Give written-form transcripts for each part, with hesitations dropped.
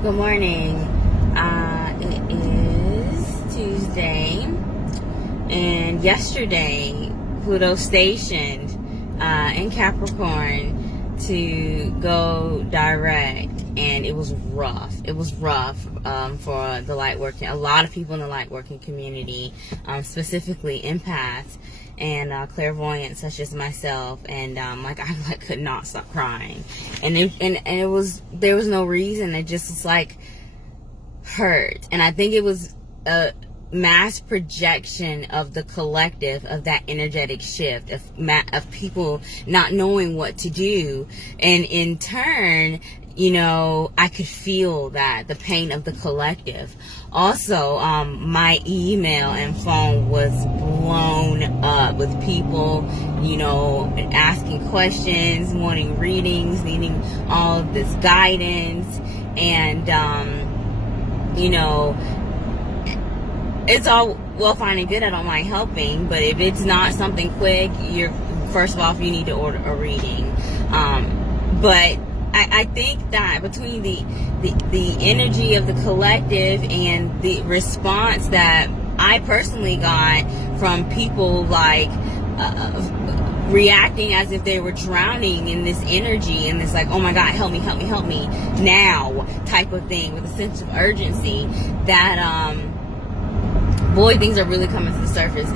Good morning. It is Tuesday, and yesterday Pluto stationed in Capricorn to go direct, and it was rough. It was rough for the light working. A lot of people in the light working community, specifically empaths and clairvoyants such as myself, and I could not stop crying, and it was, there was no reason. It just was like hurt, and I think it was a mass projection of the collective, of that energetic shift of people not knowing what to do, and in turn, I could feel that, the pain of the collective. Also, my email and phone was blown up with people, asking questions, wanting readings, needing all of this guidance. And, it's all well, fine and good. I don't mind helping, but if it's not something quick, first of all, you need to order a reading. But I think that between the energy of the collective and the response that I personally got from people reacting as if they were drowning in this energy and this oh my God, help me now type of thing, with a sense of urgency, that boy, things are really coming to the surface.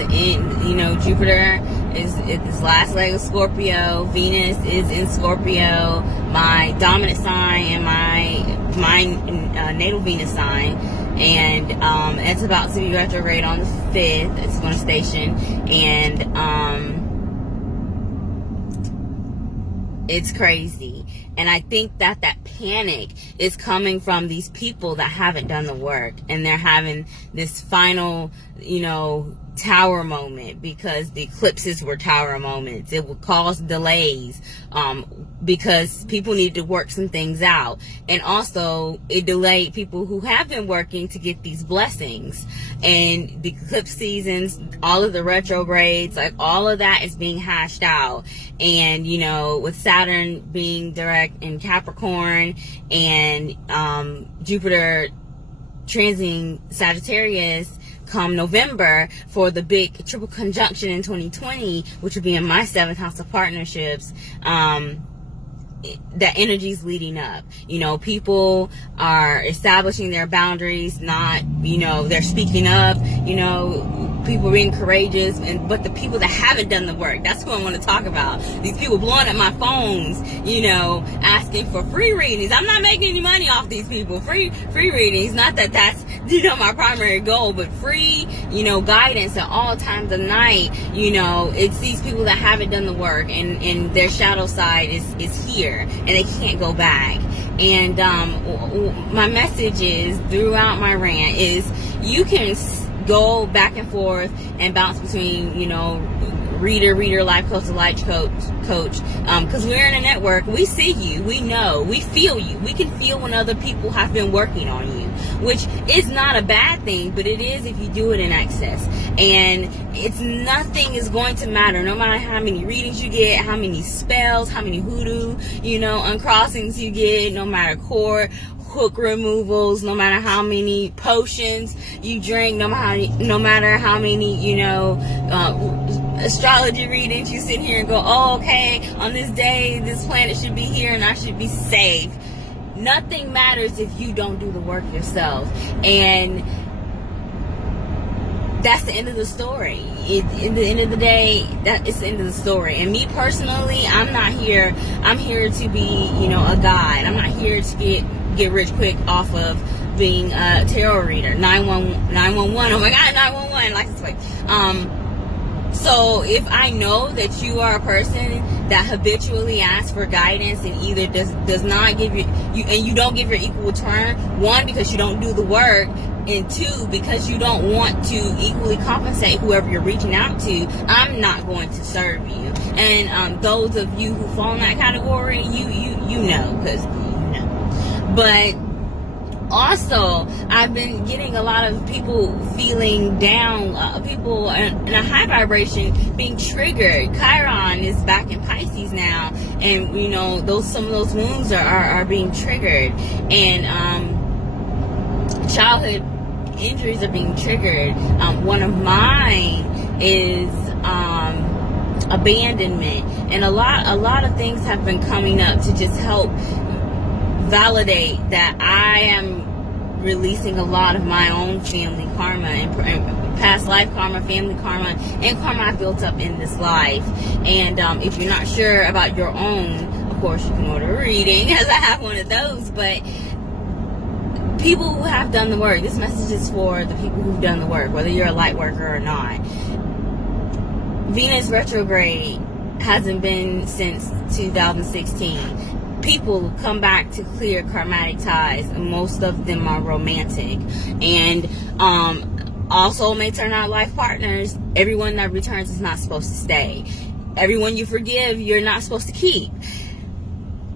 Jupiter is this last leg of Scorpio. Venus is in Scorpio, my dominant sign and my natal Venus sign. And it's about to be retrograde on the 5th. It's going to station. And it's crazy. And I think that panic is coming from these people that haven't done the work, and they're having this final, tower moment, because the eclipses were tower moments. It would cause delays because people need to work some things out, and also it delayed people who have been working to get these blessings. And the eclipse seasons, all of the retrogrades, all of that is being hashed out. And with Saturn being direct in Capricorn, and Jupiter transiting Sagittarius come November for the big triple conjunction in 2020, which will be in my 7th house of partnerships, that energy's leading up. People are establishing their boundaries, they're speaking up, people being courageous, but the people that haven't done the work, that's who I want to talk about. These people blowing up my phones, asking for free readings. I'm not making any money off these people. Free readings. Not that that's, my primary goal, but free, guidance at all times of night. It's these people that haven't done the work, and their shadow side is here, and they can't go back. And my message is, throughout my rant, is you can go back and forth and bounce between, reader, life coach to life coach, because we're in a network. We see you, we know, we feel you. We can feel when other people have been working on you, which is not a bad thing, but it is if you do it in excess. And nothing is going to matter, no matter how many readings you get, how many spells, how many hoodoo, uncrossings you get, no matter hook removals, no matter how many potions you drink, no matter how many, astrology readings you sit here and go, oh, okay, on this day, this planet should be here and I should be safe. Nothing matters if you don't do the work yourself. And that's the end of the story. In the end of the day, it's the end of the story. And me personally, I'm here to be, a guide. I'm not here to get rich quick off of being a tarot reader. 911. Oh my God, 911. Like this way. So if I know that you are a person that habitually asks for guidance and either does not give you and you don't give your equal return, one, because you don't do the work, and two, because you don't want to equally compensate whoever you're reaching out to, I'm not going to serve you. And those of you who fall in that category, you know, because But also, I've been getting a lot of people feeling down, people in a high vibration being triggered. Chiron is back in Pisces now, and some of those wounds are being triggered. And childhood injuries are being triggered. One of mine is abandonment, and a lot of things have been coming up to just help validate that I am releasing a lot of my own family karma and past life karma, family karma, and karma I built up in this life. And if you're not sure about your own, of course you can order a reading, as I have one of those. But people who have done the work, this message is for the people who've done the work, whether you're a light worker or not. Venus retrograde hasn't been since 2016. People come back to clear karmatic ties, and most of them are romantic. And all soulmates are not life partners. Everyone that returns is not supposed to stay. Everyone you forgive, you're not supposed to keep.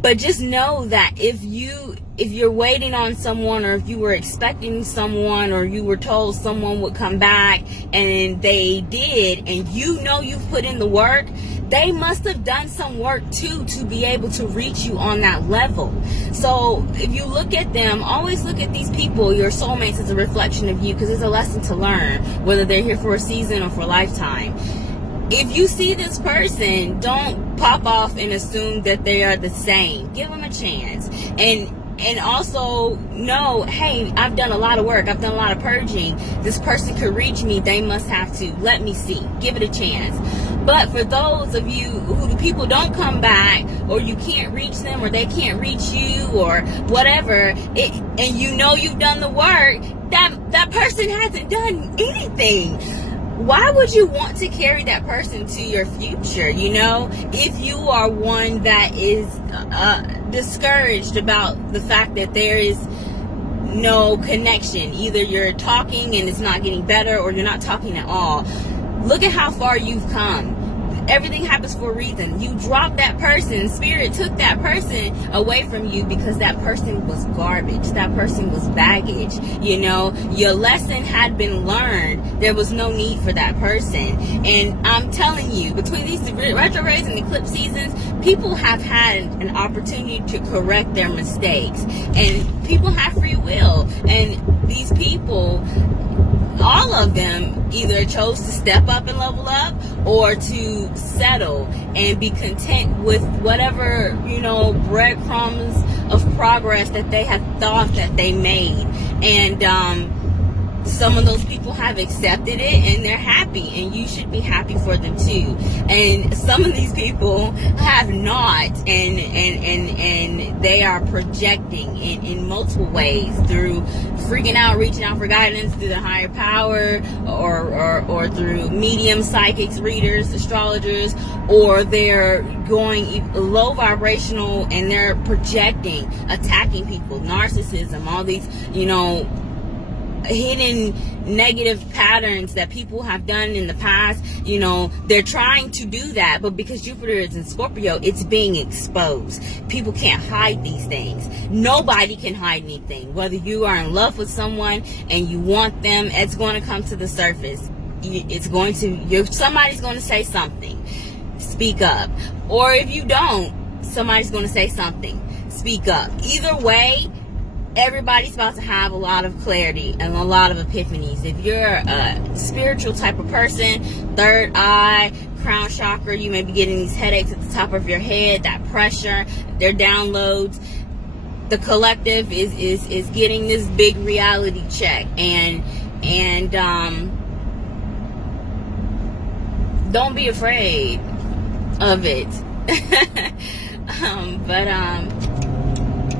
But just know that if you're waiting on someone, or if you were expecting someone, or you were told someone would come back and they did, and you know you've put in the work, they must have done some work too to be able to reach you on that level. So if you look at them, always look at these people, your soulmates, as a reflection of you, because it's a lesson to learn, whether they're here for a season or for a lifetime. If you see this person, don't pop off and assume that they are the same. Give them a chance. And also know, hey, I've done a lot of work. I've done a lot of purging. This person could reach me. They must have to. Let me see. Give it a chance. But for those of you who the people don't come back, or you can't reach them, or they can't reach you, or whatever, and you know you've done the work, that person hasn't done anything. Why would you want to carry that person to your future? You know, if you are one that is discouraged about the fact that there is no connection, either you're talking and it's not getting better, or you're not talking at all. Look at how far you've come. Everything happens for a reason. You dropped that person. Spirit took that person away from you because that person was garbage. That person was baggage. You know, your lesson had been learned. There was no need for that person. And I'm telling you, between these retrogrades and eclipse seasons, people have had an opportunity to correct their mistakes. And people have free will. And these people, all of them, either chose to step up and level up, or to settle and be content with whatever, you know, breadcrumbs of progress that they had thought that they made. And some of those people have accepted it and they're happy, and you should be happy for them too. And some of these people have not, and they are projecting in multiple ways, through freaking out, reaching out for guidance through the higher power, or through medium, psychics, readers, astrologers, or they're going low vibrational and they're projecting, attacking people, narcissism, all these, you know, hidden negative patterns that people have done in the past. You know, they're trying to do that, but because Jupiter is in Scorpio, it's being exposed. People can't hide these things. Nobody can hide anything. Whether you are in love with someone and you want them, it's going to come to the surface. It's going to, somebody's going to say something. Speak up. Or if you don't, somebody's going to say something. Speak up. Either way, everybody's about to have a lot of clarity and a lot of epiphanies. If you're a spiritual type of person, third eye, crown chakra, you may be getting these headaches at the top of your head, that pressure, their downloads. The collective is getting this big reality check, and don't be afraid of it.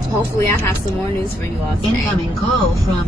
Hopefully I have some more news for you all today. Incoming call from